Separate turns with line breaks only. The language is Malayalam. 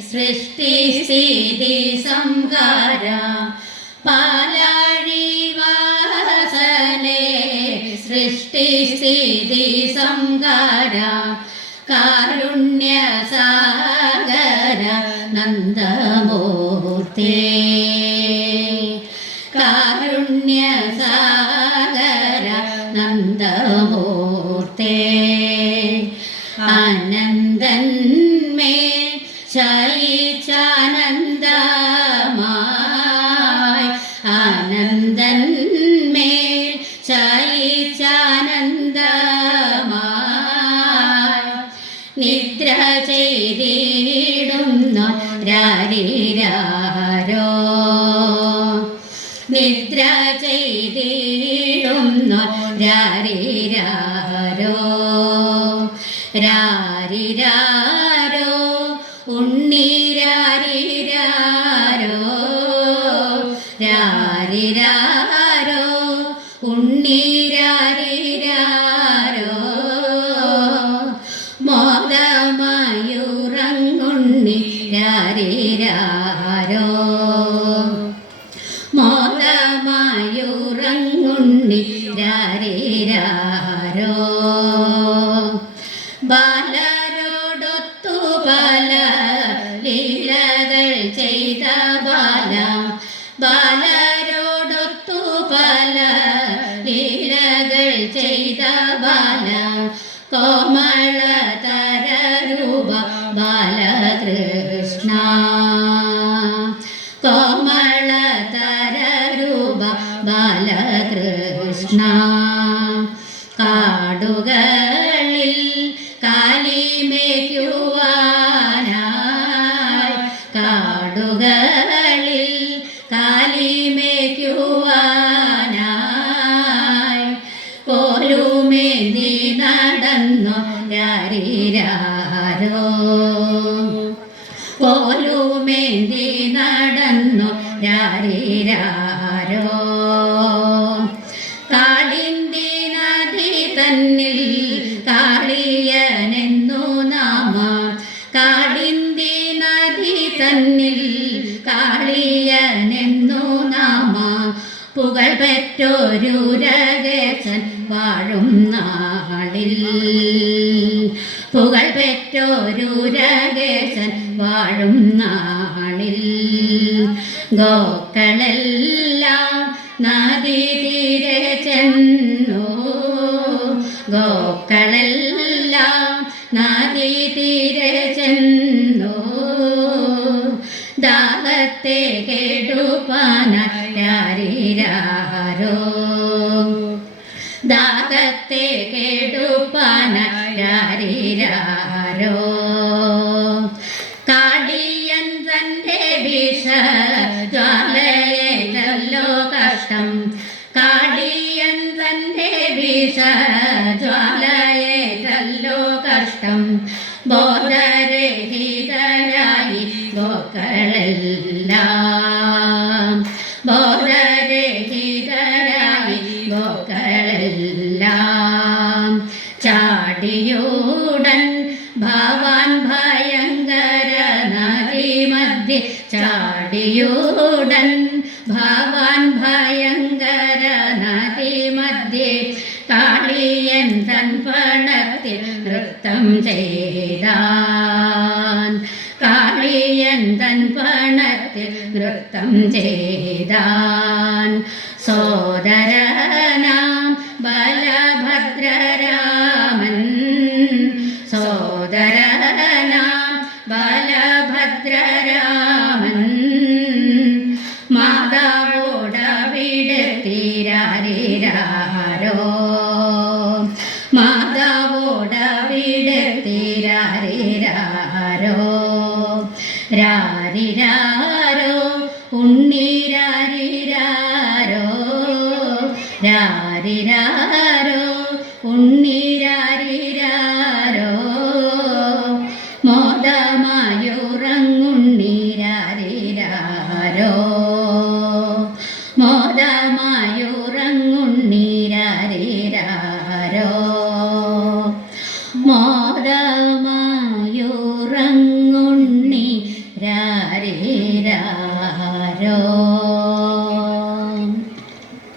സൃഷ്ടി സ്ഥിതി സംഹാര. പാലാഴിവാസനെ സൃഷ്ടി സ്ഥിതി സംഹാര. കാരുണ്യ സാഗര നന്ദമൂർത്തേ. നിദ്ര ചെയ്തിടുന്നു. രാരിരാരോ രാരിരാരോ ഉണ്ണീരാരിരാരോ രാരിരാരോ ഉണ്ണീരാരിരാരോ മോദമയുറങ്ങുണ്ണി രാരിരാരോ രാരിരാരോ ബാലരോടൊത്തു പല ലീലകൾ ചെയ്ത ബാല ബാലരോടൊത്തു പല ലീലകൾ ചെയ്ത ബാല കോമളതര രൂപ ബാലകൃഷ്ണ. കോമളതര രൂപ ബാലകൃഷ്ണ. കാടുകളിൽ കാലിമേക്കുവാനായി കാടുകളിൽ കാലിമേക്കുവാനായി പോലുമേന്തി നടന്നു രാരിരാരോ പോലുമേന്തി നടന്നു രാരിരാരോ തന്നിൽ കാളിയനെന്നു നാമ. കാളിന്തി നദി തന്നിൽ കാളിയനെന്നു നാമ. പുകൾ പെറ്റൊരു രകേശൻ വാഴും നാളിൽ. പുകൾ പെറ്റൊരു രകേശൻ വാഴും നാളിൽ. ഗോക്കളെല്ലാം നദി തീരെ ചെന്നു. ഗോക്കളെല്ലാം നദി തീരെ ചെന്നു. ദാഹത്തെ കെടുപ്പാനാരിരാരോ ദാഹത്തെ കെടുപ്പാനാരിരാരോ തന്റെ വിഷ ജ്വാലയല്ലോ കഷ്ടം ബോധരഹിതരായി ഗോക്കളെല്ലാം. ബോധരഹിതരായി ഗോക്കളെല്ലാം. ചാടിയൂടൻ ഭവാൻ ഭയങ്കര കാളിയൻ തൻ പണത്തിൽ നൃത്തം ചെയ്താൻ. കാളിയൻ തൻ പണത്തിൽ നൃത്തം ചെയ്താൻ. സോദരനാം ബലഭദ്രരാമൻ. സോദരനാം ബലഭദ്രരാമൻ. മാതാവോടവിടെ തീരാരിരാരോ തീരാരിരാരോ രാരിരാരോ? ഉണ്ണിരാരിരാരോ? രാരിരാരോ? ഉണ്ണിരാരിരാരോ? മോദമായുറങ്ങുണ്ണീരാരിരാരോ? മോദമായുറങ്ങുണ്ണീരാരിരാരോ? മോദമായുറങ്ങുണ്ണീരാരിരാരോ